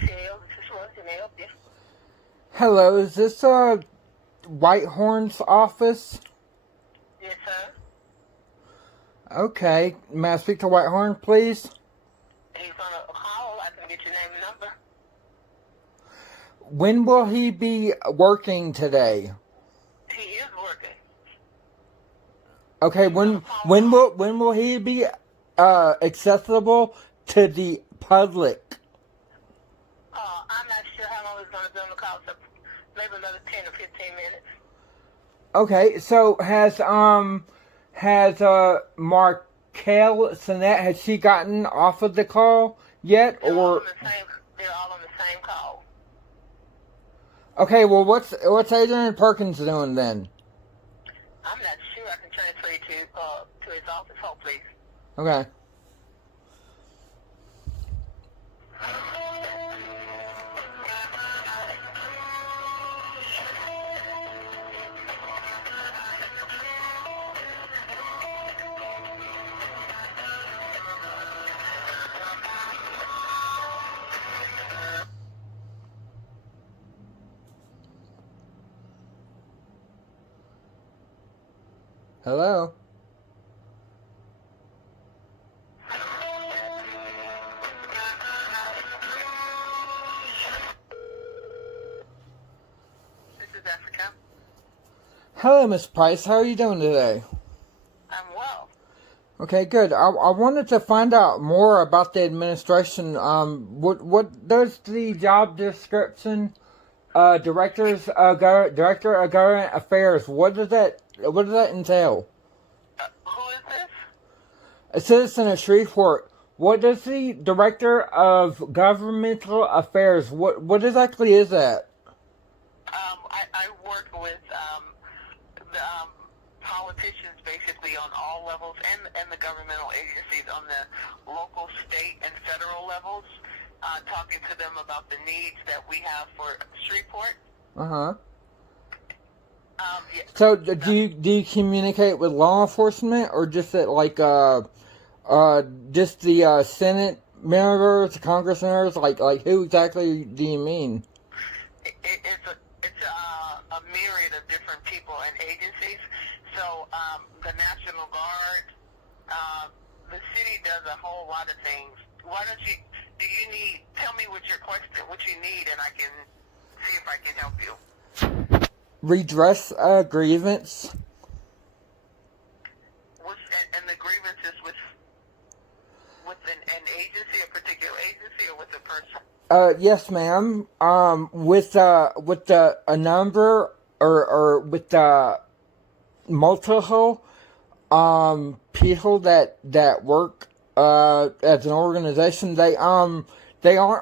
Michelle, this is Rose. Can I help you? Hello, is this Whitehorn's office? Yes, sir. Okay, may I speak to Whitehorn, please? He's on a call. I can get your name and number. When will he be working today? He is working. Okay, when will he be accessible to the public? I'm not sure how long he's going to be on the call, so maybe another 10 or 15 minutes. Okay, so has Markel Sinet, has she gotten off of the call yet, They're all or? on the same call. Okay, well, what's Adrian Perkins doing then? I'm not sure. I can transfer you to his office. Hold, please. Okay. Hello? This is Jessica. Hello, Miss Price. How are you doing today? I'm well. Okay, good. I wanted to find out more about the administration. What does the job description, director of government affairs? What does that entail? Who is this? A citizen of Shreveport. What does the director of governmental affairs? What exactly is that? I work with the politicians basically on all levels and the governmental agencies on the local, state, and federal levels, talking to them about the needs that we have for Shreveport. Uh-huh. Yeah, So do you communicate with law enforcement, or just at just the Senate members, the Congress members? Like who exactly do you mean? it's a myriad of different people and agencies. So the National Guard, the city does a whole lot of things. Why don't you? Tell me what your question, what you need, and I can see if I can help you. Redress a grievance. And the grievance is with an agency, a particular agency, or with a person? Yes, ma'am. With a number or with multiple people that work as an organization, they aren't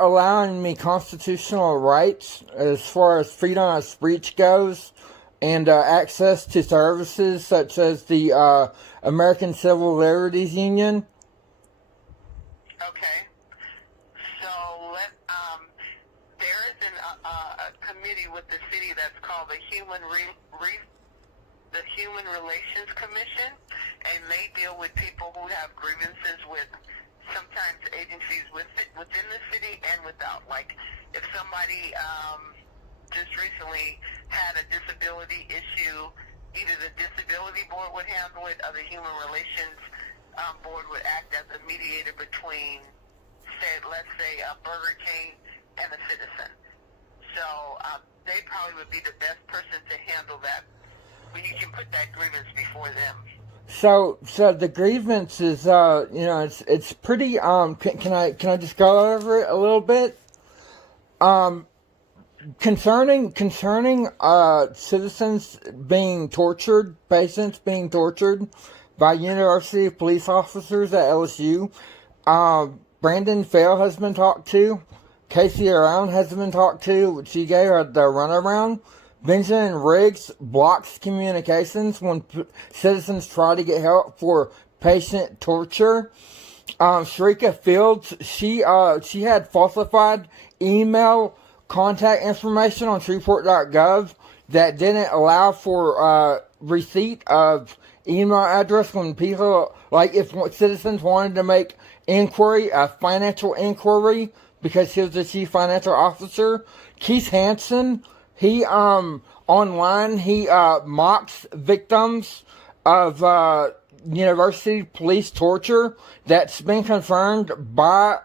allowing me constitutional rights as far as freedom of speech goes, and access to services such as the American Civil Liberties Union. Okay. So there is a committee with the city that's called the Human Relations Commission, and they deal with people who have grievances with sometimes agencies within the city and without. Like if somebody just recently had a disability issue, either the disability board would handle it, or the human relations board would act as a mediator between, let's say, a Burger King and a citizen. So they probably would be the best person to handle that. When you can put that grievance before them. So the grievance is, it's pretty. Can I just go over it a little bit? Concerning citizens being tortured, patients being tortured by University police officers at L.S.U. Brandon Fail has been talked to. Casey Around has been talked to. She gave her the runaround. Benjamin Riggs blocks communications when citizens try to get help for patient torture. Shrika Fields, she had falsified email contact information on Shreveport.gov that didn't allow for receipt of email address when people, like if citizens wanted to make inquiry, a financial inquiry, because he was the chief financial officer. Keith Hansen, he online he mocks victims of university police torture. That's been confirmed by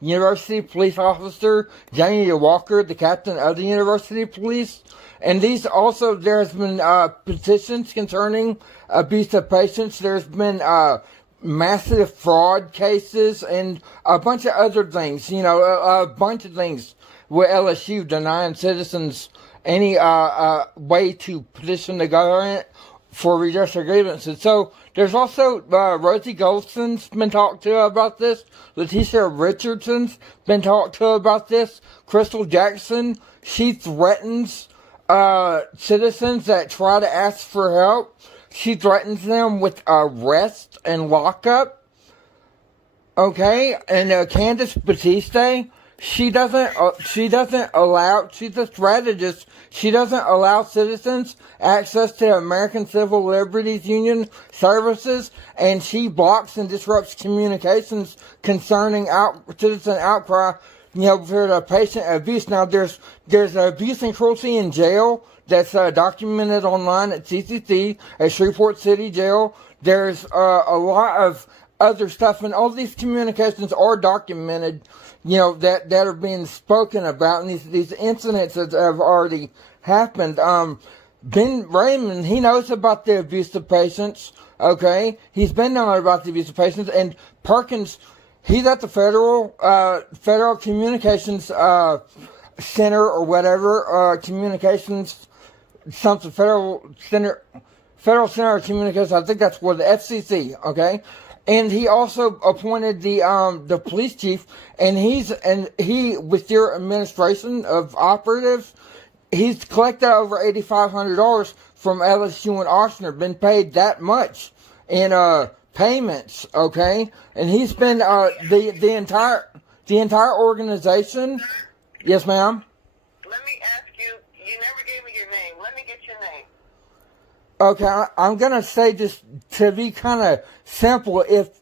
university police officer Jamie Walker, the captain of the university police. And these also, there has been petitions concerning abuse of patients. There's been massive fraud cases and a bunch of other things, a bunch of things with L.S.U. denying citizens any way to petition the government for redress of grievances. So there's also Rosie Goldson's been talked to about this. Letitia Richardson's been talked to about this. Crystal Jackson, she threatens citizens that try to ask for help. She threatens them with arrest and lockup. Okay, and Candace Batiste, she's a strategist. She doesn't allow citizens access to American Civil Liberties Union services, and she blocks and disrupts communications concerning citizen outcry, for the patient abuse. Now, there's abuse and cruelty in jail that's documented online at CCC, at Shreveport City Jail. There's a lot of other stuff, and all these communications are documented, that are being spoken about, and these incidents that have already happened. Ben Raymond, he knows about the abuse of patients, okay? He's been knowing about the abuse of patients, and Perkins, he's at the Federal Communications Center or whatever, communications, something, Federal Center of Communications, I think that's where the FCC, okay? And he also appointed the police chief, and he with your administration of operatives, he's collected over $8,500 from L.S.U. and Ochsner, been paid that much in payments, okay? And he's been the entire organization. Yes, ma'am. Let me ask you. You never gave me your name. Let me get your name. Okay, I'm gonna say, just to be kind of simple, if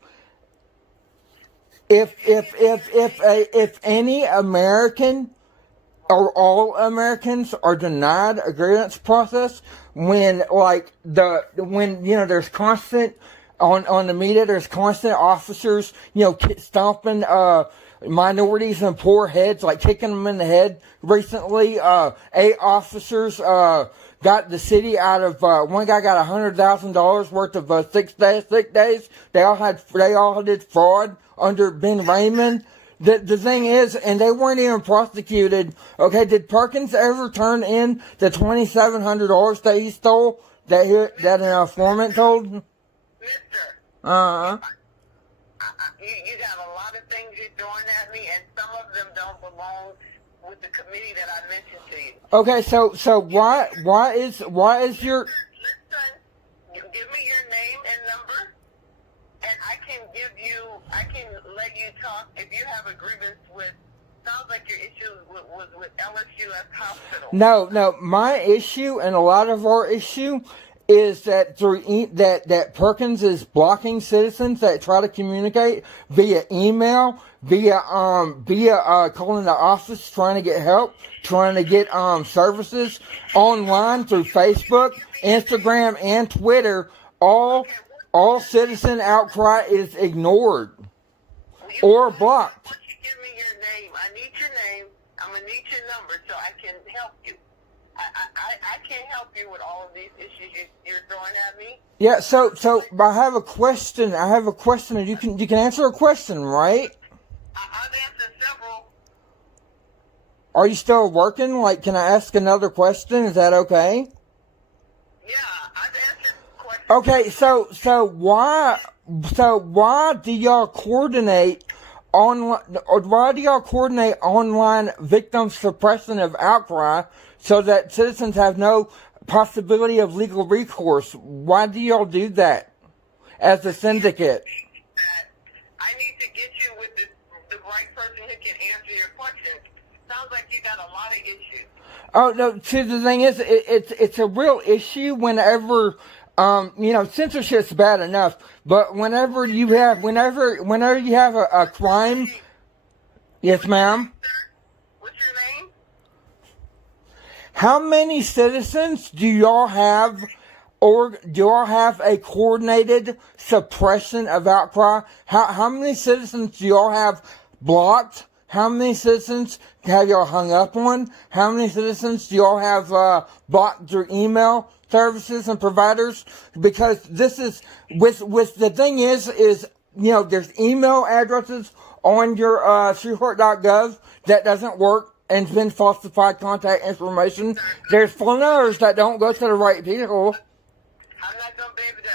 any American or all Americans are denied a grievance process, when there's constant on the media, there's constant officers, stomping minorities and poor heads, like kicking them in the head. Recently, 8 officers got the city out of, one guy got $100,000 worth of sick days. They all did fraud under Ben Raymond. The thing is, and they weren't even prosecuted. Okay, did Perkins ever turn in the $2,700 that he stole, that an informant told? Mister. Uh-huh. You got a lot of things you're throwing at me, and some of them don't belong with the committee that I mentioned to you. Okay, so why is your... Listen, give me your name and number, and I can let you talk if you have a grievance with, sounds like your issue was with L.S.U. hospital. No, my issue and a lot of our issue is that that Perkins is blocking citizens that try to communicate via email, via calling the office, trying to get help, trying to get services online through Facebook, Instagram, and Twitter. All citizen outcry is ignored or blocked. Why don't you give me your name? I need your name. I'm gonna need your number so I can help you. I can't help you with all of these issues you're throwing at me. Yeah, so I have a question. And you can answer a question, right? I've answered several. Are you still working? Like, can I ask another question? Is that okay? Yeah, I've answered questions. Okay, so why do y'all coordinate online victim suppression of outcry so that citizens have no possibility of legal recourse? Why do y'all do that as a syndicate? I need to get you with the right person who can answer your questions. Sounds like you got a lot of issues. Oh no! See, the thing is, it's a real issue whenever censorship's bad enough, but whenever you have a crime. Yes, ma'am. What's your name? How many citizens do y'all have, or do y'all have a coordinated suppression of Outcry? How many citizens do y'all have blocked? How many citizens have y'all hung up on? How many citizens do y'all have blocked through email services and providers? Because this is with the thing is there's email addresses on your Shreveport.gov that doesn't work and it's been falsified contact information. There's phone numbers that don't go to the right people. I'm not gonna be able to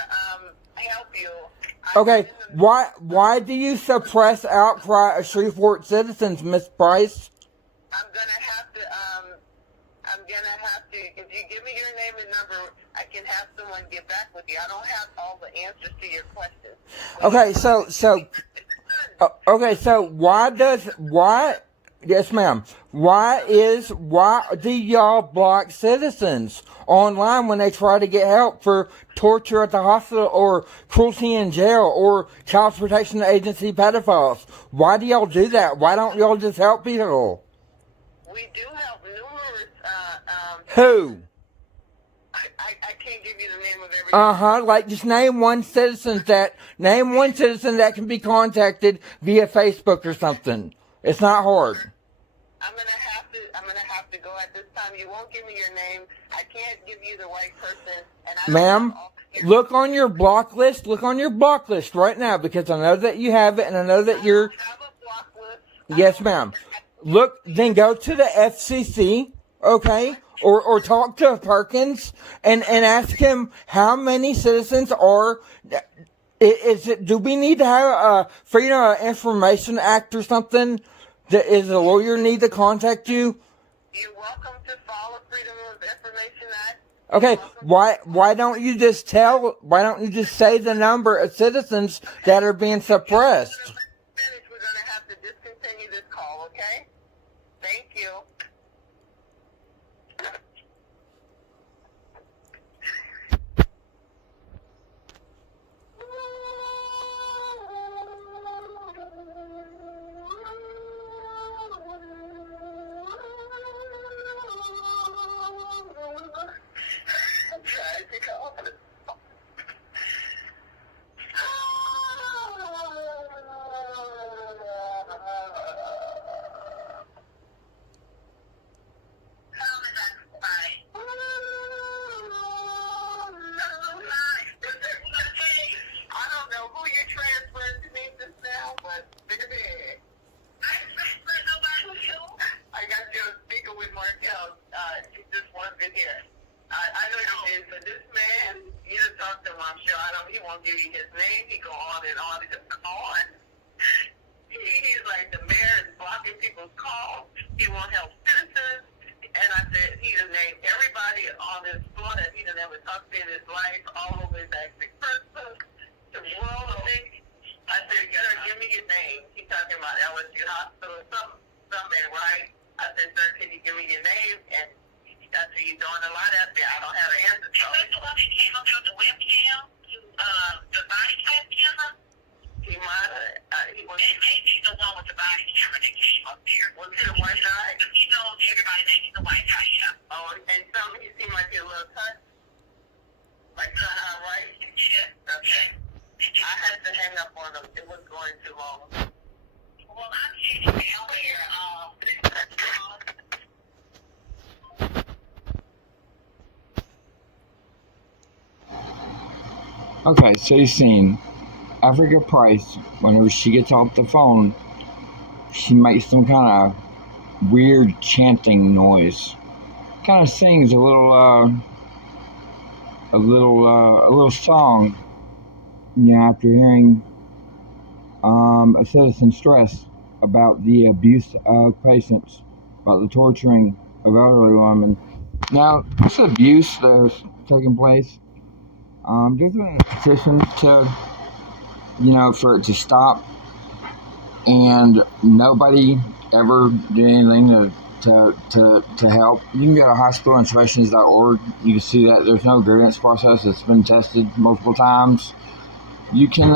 help you. Okay, why do you suppress Outcry of Shreveport citizens, Miss Price? I'm gonna have to, if you give me your name and number, I can have someone get back with you. I don't have all the answers to your questions. Yes, ma'am. Why do y'all block citizens online when they try to get help for torture at the hospital or cruelty in jail or child protection agency pedophiles? Why do y'all do that? Why don't y'all just help people? We do help numerous. Who? I can't give you the name of every. Like just name one citizen that can be contacted via Facebook or something. It's not hard. I'm gonna have to go at this time. You won't give me your name. I can't give you the right person. And Ma'am, look on your block list. Look on your block list right now because I know that you have it and I know that you're. I have a block list. Yes, ma'am. Look, then go to the FCC, okay, or talk to Perkins and ask him how many citizens are. Do we need to have a Freedom of Information Act or something? Is the lawyer need to contact you? You're welcome to follow Freedom of Information Act. Okay, why don't you just say the number of citizens that are being suppressed? We're going to have to discontinue this call, okay? Thank you. L.S.U. hospital, somewhere, right? I said, sir, can you give me your name? And that's who you're doing a lot out there. I don't have an answer. So is the one that came up through the webcam to the body cam camera? He might have. He was. That may be the one with the body camera that came up there. Was it a white guy? He knows everybody that he's a white guy, yeah. Oh, and some he seemed like he a little touch. Like right? Yeah. Okay. I had to hang up on him. It was going too long. Well, I'm changing down here. Okay, so you've seen Africa Price, whenever she gets off the phone, she makes some kind of weird chanting noise. Kind of sings a little song, after hearing a citizen stress about the abuse of patients, about the torturing of elderly women. Now, this abuse that's taking place, there's been a petition to, for it to stop, and nobody ever did anything to help. You can go to hospitalinspections.org. You can see that there's no grievance process. It's been tested multiple times. You can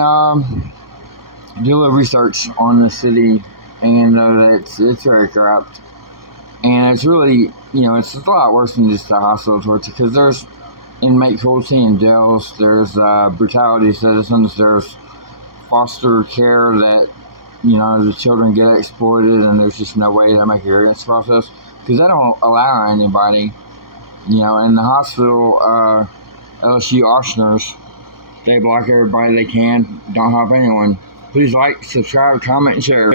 do a little research on the city and it's very corrupt. And it's really, it's a lot worse than just a hospital torture, because there's inmate cruelty in jails, there's brutality of citizens, there's foster care that, the children get exploited, and there's just no way to make a grievance process, because they don't allow anybody, in the hospital, L.S.U. Ochsners, they block everybody they can, don't help anyone. Please like, subscribe, comment, and share.